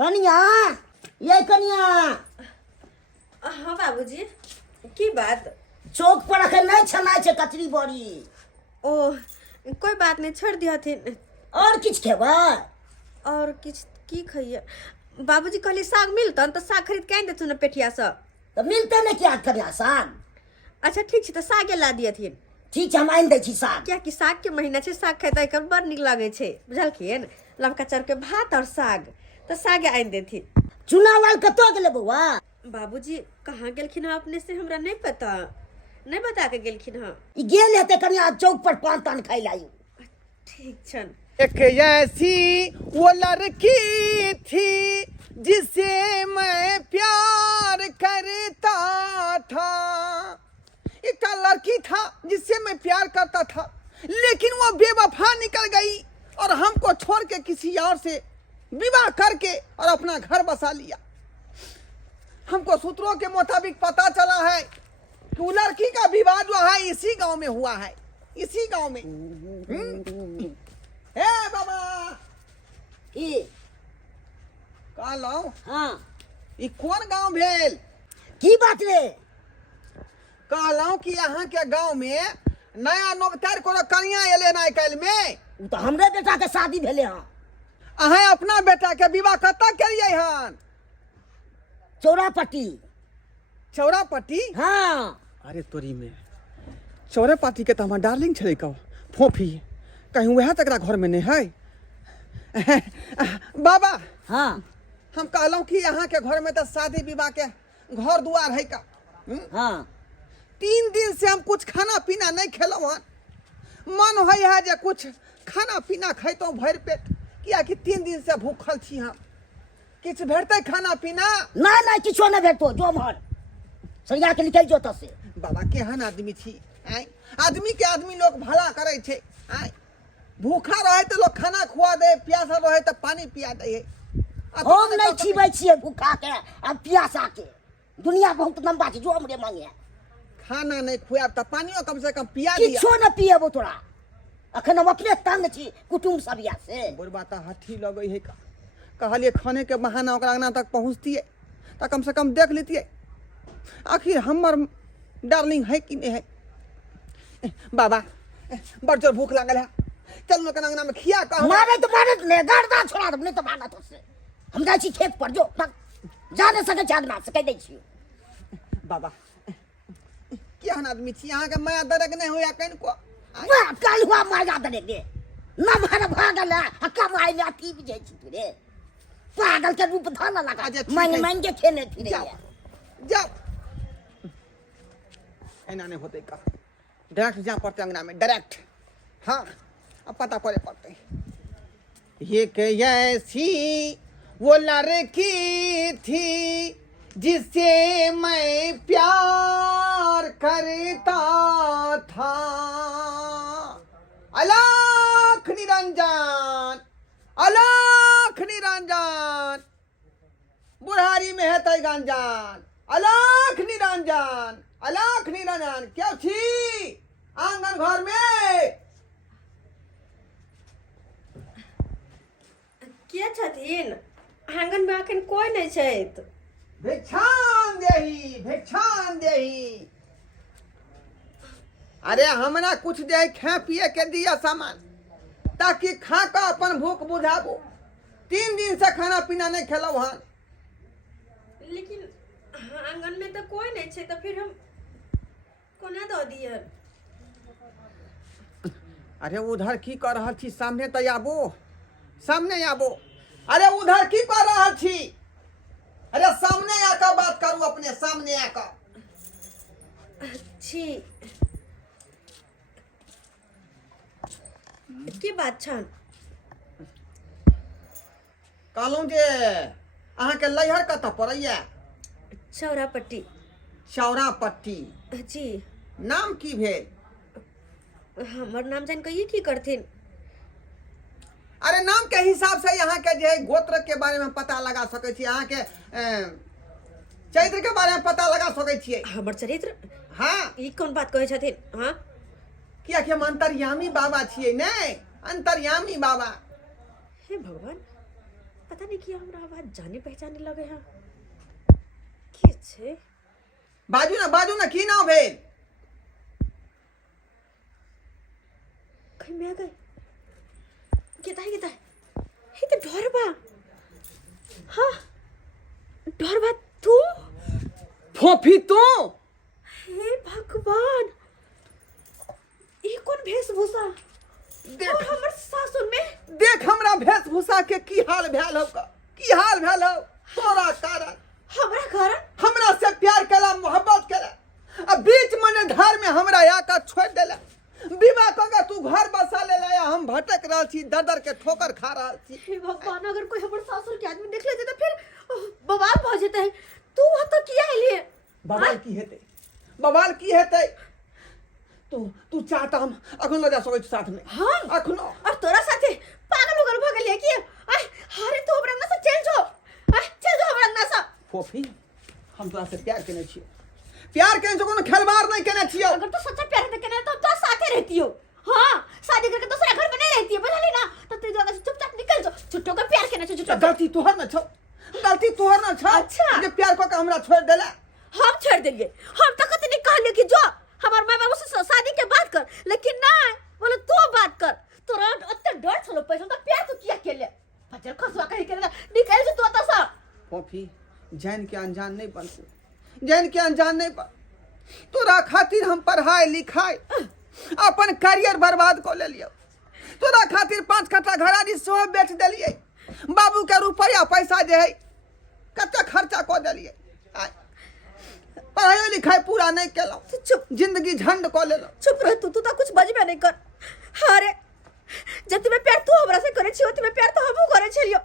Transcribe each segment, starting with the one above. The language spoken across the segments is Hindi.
कनिया ये कनिया। हाँ बाबूजी की बात। चौक पर अखन नहीं छनाय छे कचरी बड़ी। ओ कोई बात नहीं छोड़ दिया थे। और किछ खेबा? और किछ की खइया बाबूजी कहली साग मिलता तो साग खरीद के आन देतु न पेठिया से। तो मिलते नहीं क्या करिया साग? अच्छा ठीक है तो सागे ला दिया थी। ठीक है हम आइन दै छी साग। क्या कि साग के महीना छे साग खाए तो बड़ निक लगे छे बुझलखिन। लमका चाउर के भात और साग तो सागे आन दे थी। चुनाव वाल कतो गेले बउआ? बाबूजी कहाँ गेलखिन है अपने से हमरा नहीं पता। नहीं बता के गेलखिन है। ई गेल हेते कनिया चौक पर पान तान खाई लाई। ठीक छन। एक ऐसी वो लड़की थी जिसे मैं प्यार करता था। एक लड़की था जिससे मैं प्यार करता था, लेकिन वो बेवफा निकल गई और हमको छोड़ के किसी और से विवाह करके और अपना घर बसा लिया। हमको सूत्रों के मुताबिक पता चला है कि वो लड़की का विवाह जो है इसी गांव में हुआ है, इसी गांव में। हे बाबा ई कहलौं हां ई कोन गांव भेल? की बात रे? कहलौं कि यहाँ के गांव में नया नौकतार कोनो कनिया एले ना काल में। उ तो हमरे बेटा के शादी भेले हां। अहाँ अपना बेटा के विवाह कतऽ करियै हन? चौरापट्टी। चौरापट्टी? हां। अरे तोरी में चौरापट्टी के तो हमार डार्लिंग छलै का फोफी, कहीं वह तकरा घर में नहीं है। बाबा हां हम कहलौं कि यहाँ के घर में तो शादी विवाह के घर दुआर है का। हां 3 दिन से हम कुछ खाना पीना नहीं खेलौं हन। मन होय है जे कुछ खाना पीना खैतौं भरि पेट, किया कि 3 दिन से भूखल छी हम। किछ भेटतै खाना पीना? नहीं नहीं किछो नहीं भेटो जो भर सरिया के निकल जो त से। बाबा केहन आदमी छी आय? आदमी के आदमी लोग भला करे छे आय। भूखा रहे तो लोग खाना खुआ दे, प्यासा रहे तो पानी पिया दे। हम नहीं छीबै छियै भूखा के अब प्यासा के। दुनिया बहुत लंबा छै जो हमरे मांगे। खाना नहीं खुआब तो पानियो कम से कम पिया दिया। किछो न पिएबो तोरा। अखन हम अपने तंग छी कुटुंब सबिया से। बुढ़बा तो हठी लगे है का। कहलिए खाने के बहाना ओकरा अंगना तक पहुँचतिए तो कम से कम देख लेतिए आखिर हमर डार्लिंग है कि नहीं है। बाबा बड़ जोर भूख लागल है, चल लोग अंगना में खिया का। मारे तो ने गर्दा छोड़ा दे नहीं तो माना तो से। हम जाय छी खेत पर जो जा नहीं सके जागना से कह दै छी। बाबा केहन आदमी छी अहाँ के माया दरक नहीं होया कन को। वाह काल हुआ माया दे दे ना मार भागल है कमाई ले अथी भी जाय छी रे। पागल के रूप धाना लगा मन मन के खेने फिरे। जाओ एना नहीं होते का। डायरेक्ट जा पड़ते अंगना में डायरेक्ट। हाँ अब पता पड़ते। ये कैसी वो लड़की थी जिससे मैं प्यार करता था। अलख निरंजन, अलख निरंजन, बुढ़ारी में है तय गंजान। अलख निरंजन, अलख निरंजन क्यों छी आंगन घर में? क्या छथिन आंगन में अखन कोई नहीं छै। भिक्षान देही, भिक्षान देही। अरे हमरा कुछ दे खा पिए के दिया सामान ताकि खा का अपन भूख बुझाबो। 3 दिन से खाना पीना नहीं खेलौ हन। लेकिन आंगन में तो कोई नहीं छै तो फिर हम कोना दो दिया। अरे उधर की कर रहल छी? सामने तो आबो, सामने आबो। अरे उधर की कर रहल छी? अरे सामने आकर बात करू, अपने सामने आकर। अच्छी की बात छन? कहलौं जे अहाँ के लैहर कतऽ पड़ैया? चौरापट्टी। चौरापट्टी। जी नाम की भेल? हमर नाम जान के ये की करथिन? अरे नाम के हिसाब से यहाँ के जे गोत्र के बारे में पता लगा सकै छी, यहाँ के चरित्र के बारे में पता लगा सकै छियै। हमर चरित्र? हाँ ई कौन बात कहै छथिन? हाँ किया कि हम अंतर्यामी बाबा छियै ने, अंतर्यामी बाबा। हे भगवान पता नहीं किया हमरा आवाज जाने पहचाने लगे हैं के छे बाजू ना की नाम भेल कहीं में आ गए गीता हे तो ढोरबा हाँ ढोरबा तू फोफी तो हे भगवान ये कौन वेशभूषा देख और हमर सासुर में देख हमरा वेशभूषा के की हाल भेल हो तोरा कारण हमरा घर हमरा से प्यार कला मोहब्बत कला अब बीच मने धार में हमरा आकर छोड़ देला विवाह कगा तू घर बसा ले लाया हम भटक रहल छी दर के ठोकर खा रहल छी हे भगवान अगर कोई हमर सासुर के आदमी देख लेते तो फिर बवाल हो जेते तू तो किया है लिए बवाल की हेतै तू चाहता हम अखन ल जा सकै साथ में हां अखनो और तोरा साथे पागल उगल भ गेलिए कि आय हारे तू हमरा अंगना से चल जो हमरा अंगना से फोफी हम तोरा से प्यार केने छी कोनो खिलवाड़ नहीं केने छी अगर तू सच्चा प्यार है केने तो साथे रहती हो हां शादी करके दूसरा घर में नहीं रहती है बुझली ना तो तू जगह से चुपचाप निकल जा छुट्टो का प्यार केने छुट्टो गलती तोहर न छ अच्छा जे प्यार को हमरा छोड़ देला हम छोड़ देंगे हम तो कतई नहीं कहले कि जो हमार माँ बाबू से शादी के बात कर लेकिन ना बोले तू बात कर तोरा इतना डर चलो पैसा तो प्यार तो किया के ले फजर खसवा कहीं के निकल जो तो सा फोफी जान के अनजान नहीं बन तोरा खातिर हम पढ़ाई लिखाई अपन करियर बर्बाद को ले लियो तोरा खातिर 5 कट्ठा घराड़ी सेहो बेच देलिए बाबू के रुपया पैसा जे है कते खर्चा को देलिए पढ़ाई लिखाई पूरा नहीं केलो चुप जिंदगी झंड को लेलो चुप रह तू तो कुछ बजबे नहीं कर अरे जब तुम्हें प्यार तू हमरा से करे छियो तुम्हें प्यार तो हमहु करे छलियो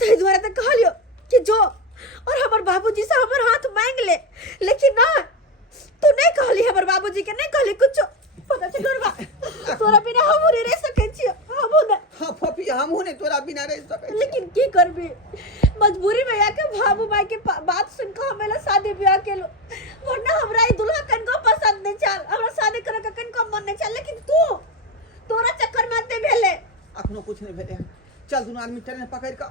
तई द्वारा तो कहलियो कि जो और हमर बाबूजी से हमर हाथ मांग ले लेकिन ना तू नहीं कहली हमर बाबूजी के नहीं कहली कुछ पता चल डरबा तोरा बिना हम नहीं रह सके छियो हमहु ना हां फोफी हमहु नहीं तोरा बिना रह सके लेकिन की करबी मजबूरी में आके बाबू माई के बात सुन के हमेला शादी ब्याह केलो वरना हमरा ई दुल्हा कन को पसंद नहीं चल हमरा शादी करे के कन को मन नहीं चल लेकिन तू तोरा चक्कर में दे भेले अखनो कुछ नहीं भेले चल दुनू आदमी ट्रेन पकड़ के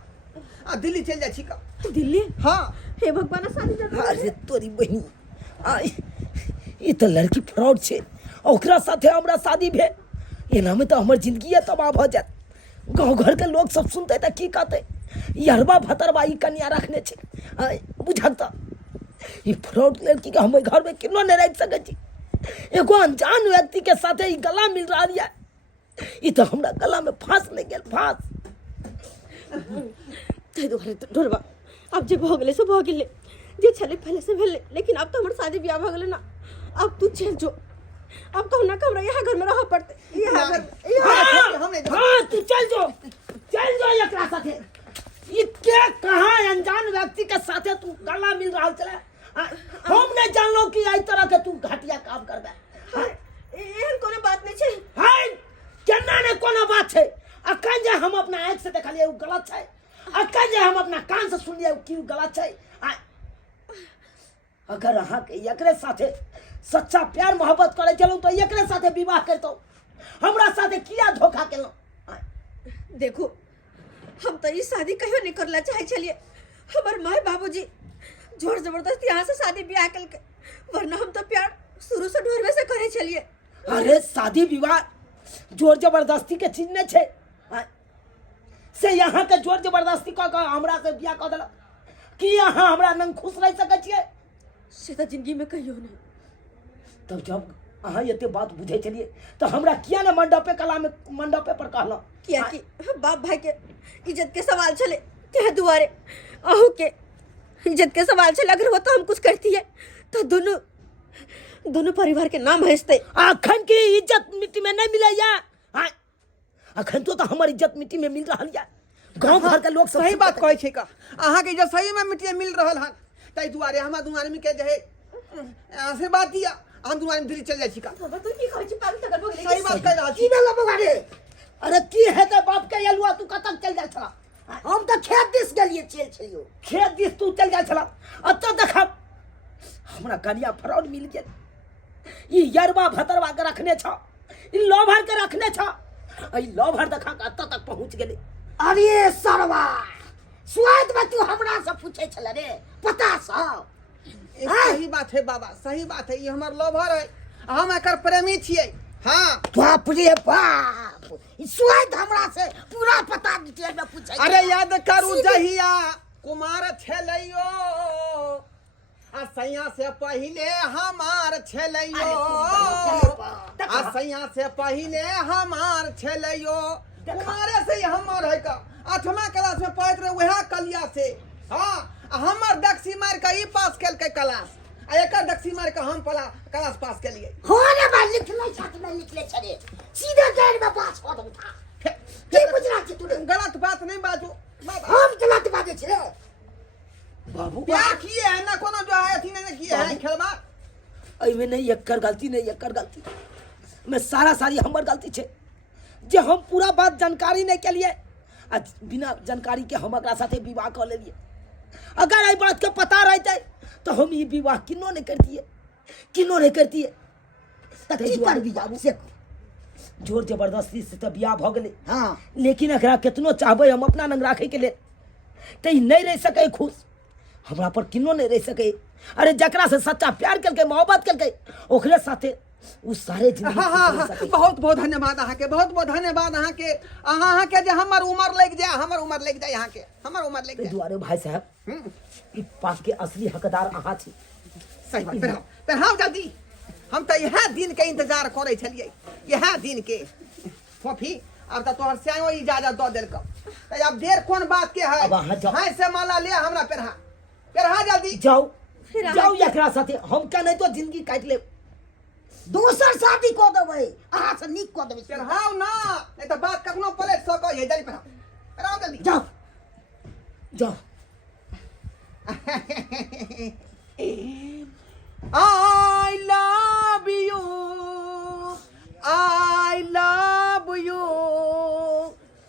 आ दिल्ली चल जाई छी का दिल्ली हां हे भगवान शादी जरूर अरे तोरी बहिनी आई ई तो लड़की फ्रॉड छे ओकरा साथे हमरा शादी भे एना में तो हमर जिंदगी तबाह भ जात गांव घर के लोग सब सुनते त की कहते यरबा भतरबा ई कन्या रखने छे बुझत ई फ्रॉड लड़की के हम घर में किनो नहीं रह सके छी एगो अनजान व्यक्ति के साथे ई गला मिल रहा है ई तो हमरा गला में फांस ले गेल फांस तै दोहरे डरबा अब जे भ गेले से भ गेले जे छले पहले से भेले लेकिन अब तो हमर शादी ब्याह भ गेले ना अब तू चल जो अब कहू ना कमरा यहाँ घर में रह पड़ते यहाँ घर हां तू चल जो एकरा साथे ई के कहां अनजान व्यक्ति के साथे तू गला मिल रहा चले हम नहीं जानलो कि आई तरह के तू घटिया काम करबे एहन कोनो बात नहीं छे हाय केना ने कोनो बात छे अखन जे हम अपना आंख से देखलिए उ गलत छे अखन जे हम अपना कान से सुनलिए उ की गलत छे अगर अहाँ के एकरे साथे सच्चा प्यार मोहब्बत करे चलो तो एकरे साथे विवाह करतो हमरा साथे किया धोखा केलो देखो हम तो ये शादी कहियो नहीं करला चाहे छलिए हमर माय बाबूजी जोर जबरदस्ती यहाँ से शादी ब्याह कल के वरना हम तो प्यार शुरू से ढोरवे से करे छलिए अरे शादी विवाह जोर जबरदस्ती के चीज नहीं छे से यहाँ के जोर जबरदस्ती क हमरा से बियाह क देला कि यहाँ हमरा नंग खुश रह सके छिए से तो जिंदगी में कहियो नहीं तब जब अहाँ ये बात बुझे चलिए तो हमरा किया ना मंडपे पर कहला किया कि बाप भाई के इज्जत के सवाल चले ते दुआरे आहू के इज्जत के सवाल चले अगर वो तो हम कुछ करती है तो दोनों परिवार के नाम हंसते अखन की इज्जत मिट्टी में नहीं मिले या अखन तो हमारी इज्जत मिट्टी में मिल रहा है गांव घर के लोग सही बात कहै छै का अहाँ के इज्जत सही में मिट्टी में मिल रहल हन ताई दुआरे हमरा दुनू आदमी के जे आशीर्वाद दिया हम दुनू आदमी दिल्ली चल जाई छी का बाबा तू की कहै छी पागल तक बोल सही बात कह रहा छी की भेला बगाड़े अरे की हेते बाप के यलुआ तू कतक चल जाय छला हम तो खेत दिस गेलिए चल छलियो खेत दिस तू चल जाय छला अत देखब हमरा कनिया फ्रॉड मिल गेल ई यरबा भतरवा के रखने छ ई लोभर के रखने छ ई लोभर देखा के अत तक पहुंच गेले अरे सरवा स्वाद में तू हमरा से पूछे छल रे पता सब सही बात है बाबा, सही बात है। ये हमार लवर है, हम एकर प्रेमी छियै। हाँ बाप रे बाप, ई स्वाद हमरा से पूरा पता डिटेल में पूछे। अरे याद करू जहिया कुमार छलैयो, आ सैया से पहिले हमार छलैयो, आ सैया से पहिले हमार छलैयो। कुमारे से ही हमार है का 8वां क्लास में पढ़त रहे वह कलिया से। हाँ हमर दक्षी मार के ई पास केल के क्लास, आ एकर दक्षी मार के हम क्लास पास के लिए। हो रे बा लिखले छत में लिखले छरे सीधे गेट में पास कर दूंगा। की बुझला छी तू? गलत बात नहीं बाजू बाबा, हम गलत बात छे बाबू। क्या किए है ना कोनो जो है अथी नहीं किए है खेलबा। अई में नहीं एकर गलती नहीं, एकर गलती मैं सारी हमर गलती छे जे हम पूरा बात जानकारी नहीं के लिए आज बिना जानकारी के हम एकरा साथे विवाह कर लेलिए। अगर आई बात के पता रहते तो हम ये विवाह किनो नहीं करतिए, किनो नहीं करतिए। की करबी बाबू से जोर जबरदस्ती से तो बियाह भ गेले। हां लेकिन एकरा कितनो चाहबे हम अपना नंग राखे के ले ते नहीं रह सके खुश, हमरा पर किनो नहीं रह सके। अरे जकरा से सच्चा प्यार करके मोहब्बत करके ओकरे साथे उ सारे जिंदगी बहुत बहुत धन्यवाद अहाँ के, बहुत बहुत धन्यवाद अहाँ के। अहाँ के जे हमर उम्र लग जाए, हमर उम्र लग जाए, अहाँ के हमर उम्र लग जाए। दुआरे भाई साहब ई पास के असली हकदार अहाँ छी। सही बात। पहनाओ जल्दी, हम तो यह दिन के इंतजार करे छलिए, यह दिन के। फोफी अब तो तोहर से इजाजत दो देल कब, तो अब देर कौन बात के है। अब अहाँ जाओ। हां से माला ले हमरा पेरहा जल्दी जाओ जाओ एकरा साथे हम का नहीं तो जिंदगी काट ले। दूसर शादी को देबै अहाँ से निक को देबै। पेरहाओ ना, नहीं तो बात कखनो पलट सको। ये जल्दी पेरहाओ जल्दी जाओ जाओ। I love you, I love you,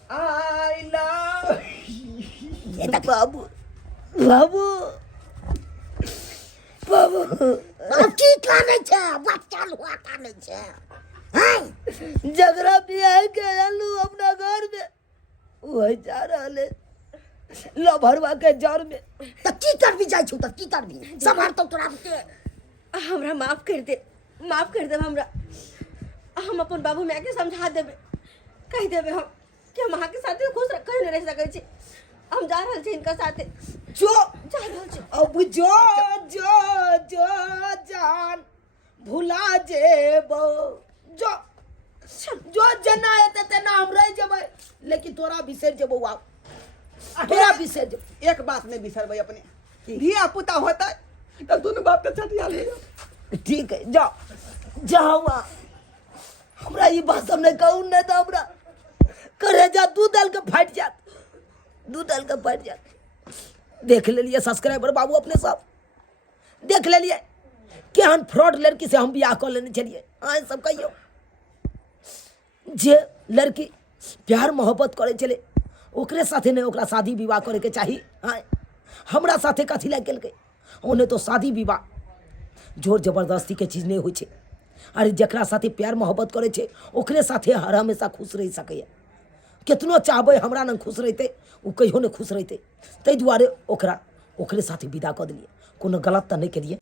I love ये तक बाबू बाबू बाबू अब की काने छे बात चालू हुआ काने छे। हैं जगरा बियाह के आलू अपना घर में वही जा रहले लो भरवा के जर में त की करबी जाय छु त की करबी संभाल तो तोरा के। हमरा माफ कर दे हमरा। हम अपन बाबू माँ के समझा देबे, कह देबे हम कि हम अहाँ के साथे खुश कहीं नहीं रह सकै छी। हम जा रहल छी इनका साथे। जो जा रहल छी। अब जो जो जो जान भुला जेबो जो जो जना एते तेना हम रह जेबै, लेकिन तोरा बिसर जेबो। आप तोरा बिसर जेबो। एक बात नहीं बिसरबै अपने। धिया पुता होता तो दोनों बाप के छठिया ले जाओ। ठीक है जाओ जाओ। हमरा ये बात सब नहीं कहू नहीं तो हमरा करे जा दूध डाल के फट जात, दूध डाल के फट जात। देख ले लिए सब्सक्राइबर बाबू अपने सब देख ले लिए केहन फ्रॉड लड़की से हम बियाह कर लेने चलिए। हाँ सब कहियो जे लड़की प्यार मोहब्बत करे चले ओकरे साथे नहीं ओकरा शादी विवाह करे के चाहिए। हाँ हमरा साथे कथी लग गेल ओने तो शादी विवाह जोर जबरदस्ती के चीज नहीं होइ छे। अरे जकरा साथे प्यार मोहब्बत करे छे ओकरे साथे हर हमेशा खुश रह सके। कितनो चाहबे हमरा न खुश रहते उ कहियो न खुश रहते, तै दुआरे ओकरा ओकरे साथे विदा कर दिलिए। कोनो गलत त नहीं केलिए।